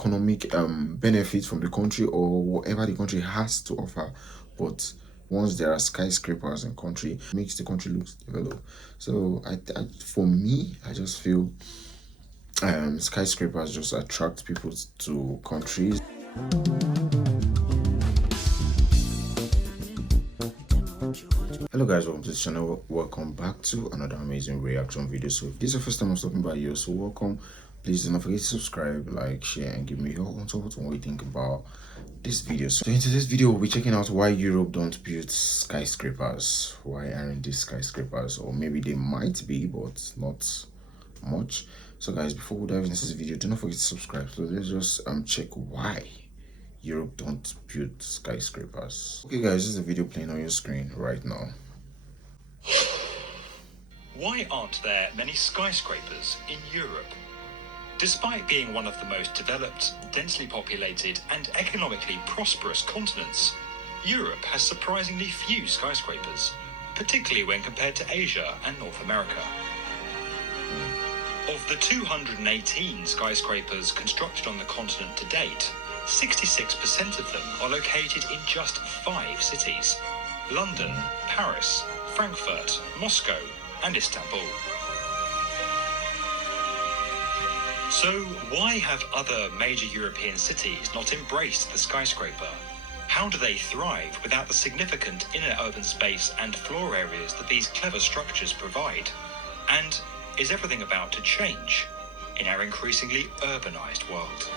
economic benefit from the country or whatever the country has to offer, but once there are skyscrapers in country, it makes the country look developed. So for me, I just feel skyscrapers just attract people to countries. Hello guys, welcome to this channel. Welcome back to another amazing reaction video. So if this is the first time I'm stopping by you, so welcome. Please do not forget to subscribe, like, share, and give me your own thoughts on what you think about this video. So into this video, we'll be checking out why Europe don't build skyscrapers. Why aren't these skyscrapers? Or maybe they might be, but not much. So guys, before we dive into this video, do not forget to subscribe. So let's just check why Europe don't build skyscrapers. Okay guys, this is a video playing on your screen right now. Why aren't there many skyscrapers in Europe? Despite being one of the most developed, densely populated, and economically prosperous continents, Europe has surprisingly few skyscrapers, particularly when compared to Asia and North America. Of the 218 skyscrapers constructed on the continent to date, 66% of them are located in just 5 cities: London, Paris, Frankfurt, Moscow, and Istanbul. So why have other major European cities not embraced the skyscraper? How do they thrive without the significant inner urban space and floor areas that these clever structures provide? And is everything about to change in our increasingly urbanized world?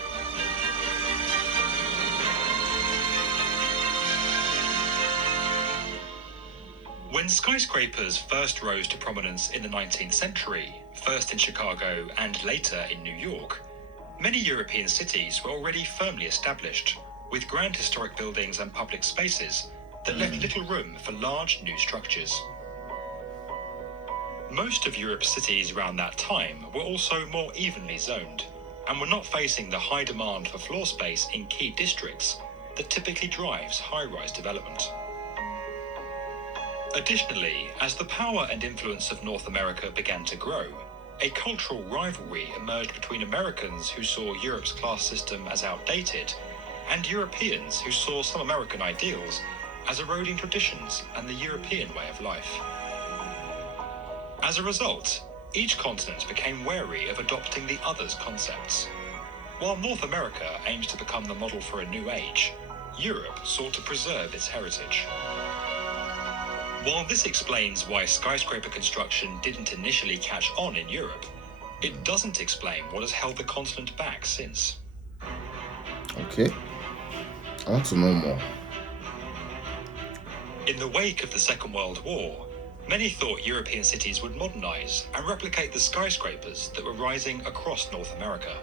When skyscrapers first rose to prominence in the 19th century, first in Chicago and later in New York, many European cities were already firmly established, with grand historic buildings and public spaces that left little room for large new structures. Most of Europe's cities around that time were also more evenly zoned, and were not facing the high demand for floor space in key districts that typically drives high-rise development. Additionally, as the power and influence of North America began to grow, a cultural rivalry emerged between Americans who saw Europe's class system as outdated and Europeans who saw some American ideals as eroding traditions and the European way of life. As a result, each continent became wary of adopting the other's concepts. While North America aimed to become the model for a new age, Europe sought to preserve its heritage. While this explains why skyscraper construction didn't initially catch on in Europe, it doesn't explain what has held the continent back since. Okay, I want to know more. In the wake of the Second World War, many thought European cities would modernize and replicate the skyscrapers that were rising across North America.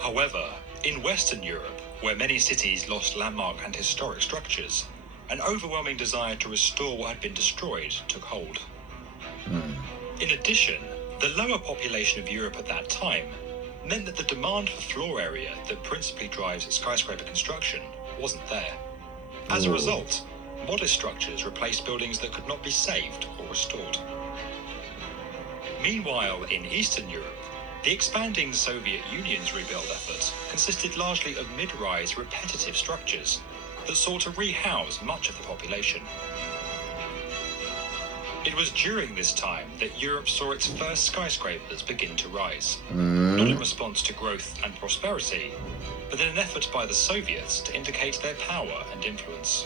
However, in Western Europe, where many cities lost landmark and historic structures, an overwhelming desire to restore what had been destroyed took hold. In addition, the lower population of Europe at that time meant that the demand for floor area that principally drives skyscraper construction wasn't there. As a result, modest structures replaced buildings that could not be saved or restored. Meanwhile, in Eastern Europe, the expanding Soviet Union's rebuild effort consisted largely of mid-rise repetitive structures that sought to rehouse much of the population. It was during this time that Europe saw its first skyscrapers begin to rise, not in response to growth and prosperity, but in an effort by the Soviets to indicate their power and influence.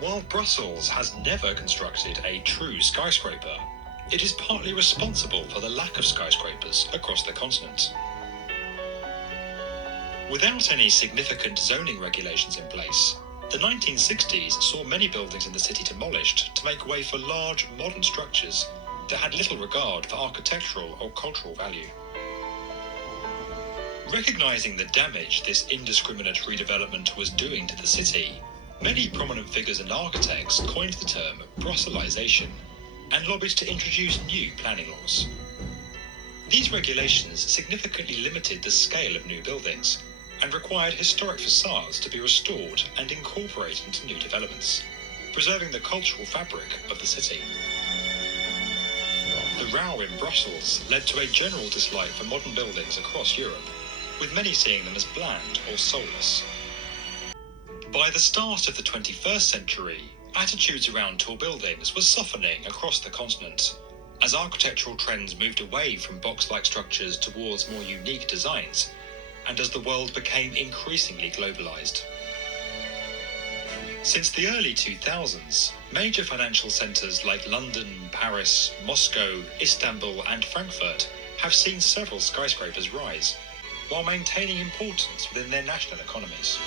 While Brussels has never constructed a true skyscraper, it is partly responsible for the lack of skyscrapers across the continent. Without any significant zoning regulations in place, the 1960s saw many buildings in the city demolished to make way for large, modern structures that had little regard for architectural or cultural value. Recognizing the damage this indiscriminate redevelopment was doing to the city, many prominent figures and architects coined the term Brusselization and lobbied to introduce new planning laws. These regulations significantly limited the scale of new buildings and required historic facades to be restored and incorporated into new developments, preserving the cultural fabric of the city. row in Brussels led to a general dislike for modern buildings across Europe, with many seeing them as bland or soulless. By the start of the 21st century, attitudes around tall buildings were softening across the continent, as architectural trends moved away from box-like structures towards more unique designs, and as the world became increasingly globalized. Since the early 2000s, major financial centers like London, Paris, Moscow, Istanbul, and Frankfurt have seen several skyscrapers rise, while maintaining importance within their national economies.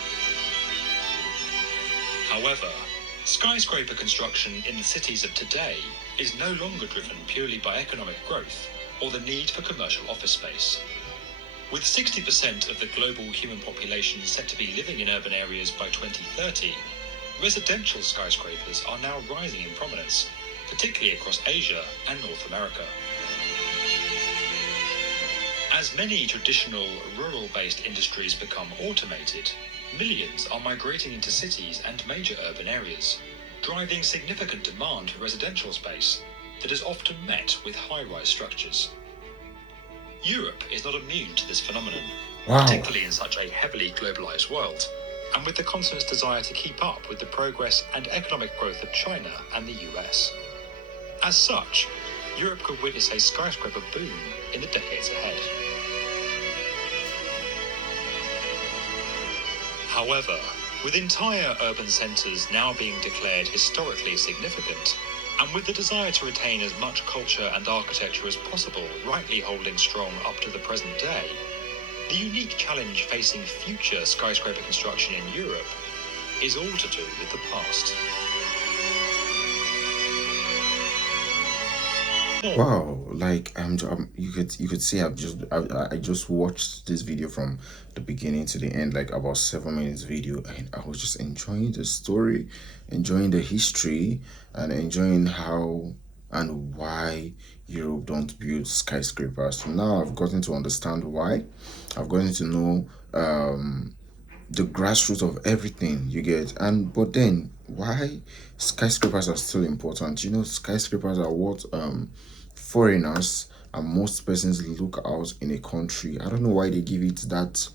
However, skyscraper construction in the cities of today is no longer driven purely by economic growth or the need for commercial office space. With 60% of the global human population set to be living in urban areas by 2030, residential skyscrapers are now rising in prominence, particularly across Asia and North America. As many traditional rural-based industries become automated, millions are migrating into cities and major urban areas, driving significant demand for residential space that is often met with high-rise structures. Europe is not immune to this phenomenon, particularly in such a heavily globalized world, and with the continent's desire to keep up with the progress and economic growth of China and the US. As such, Europe could witness a skyscraper boom in the decades ahead. However, with entire urban centres now being declared historically significant, and with the desire to retain as much culture and architecture as possible rightly holding strong up to the present day, the unique challenge facing future skyscraper construction in Europe is all to do with the past. Wow, like you could see I just watched this video from the beginning to the end, like about 7 minutes video, and I was just enjoying the story, enjoying the history, and enjoying how and why Europe don't build skyscrapers. So now I've gotten to understand why. I've gotten to know the grassroots of everything you get. And but then why skyscrapers are still important? You know, skyscrapers are what foreigners and most persons look out in a country. I don't know why they give it that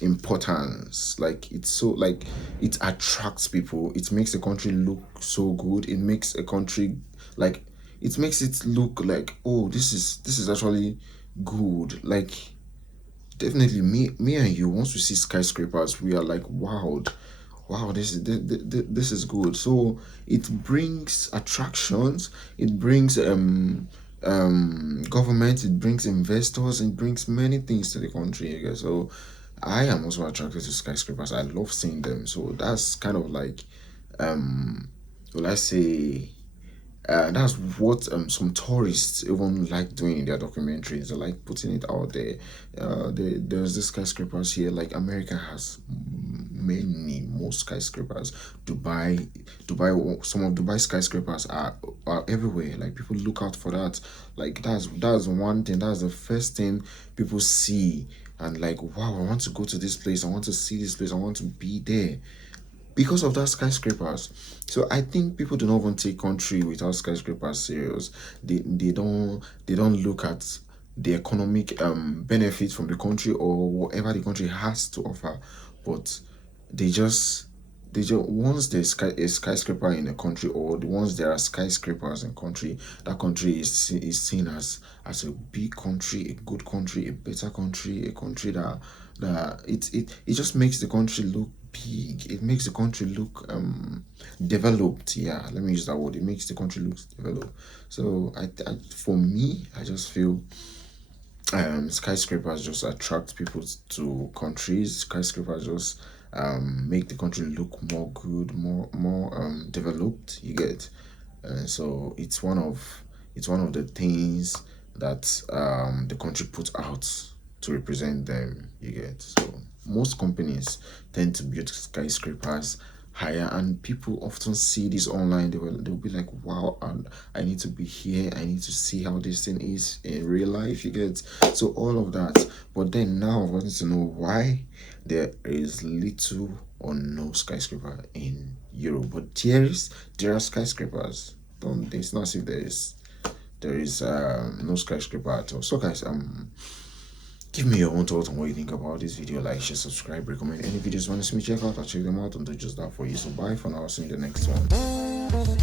importance. Like it's so, like, it attracts people, it makes a country look so good, it makes a country, like, it makes it look like, oh, this is actually good. Like, definitely, me and you, once we see skyscrapers, we are like, wow, this is good. So it brings attractions, it brings government, it brings investors, it brings many things to the country, I guess. So I am also attracted to skyscrapers. I love seeing them. So that's kind of like, will I say, that's what some tourists even like doing in their documentaries. They like putting it out there. There's this skyscrapers here. Like, America has many more skyscrapers. Dubai, some of Dubai skyscrapers are everywhere. Like, people look out for that. Like, that's one thing. That's the first thing people see, and like, wow, I want to go to this place. I want to see this place. I want to be there because of that skyscrapers. So I think people do not even take country without skyscrapers serious. They don't look at the economic benefit from the country or whatever the country has to offer, but they just once there's a skyscraper in a country, or once there are skyscrapers in country, that country is seen as a big country, a good country, a better country, a country that it just makes the country look big. It makes the country look developed. Yeah, let me use that word. It makes the country look developed. So for me, I just feel skyscrapers just attract people to countries. Skyscrapers just make the country look more good, more developed, you get. So it's one of the things that the country puts out to represent them, you get. So most companies tend to build skyscrapers higher, and people often see this online. They'll be like, wow, I need to be here, I need to see how this thing is in real life, you get. So all of that. But then now I wanted to know why there is little or no skyscraper in Europe, but there are skyscrapers. don't. It's not as if there is no skyscraper at all. So guys, give me your own thoughts on what you think about this video. Like, share, subscribe, recommend any videos you want to see me check out. I'll check them out and do just that for you. So bye for now. See you in the next one.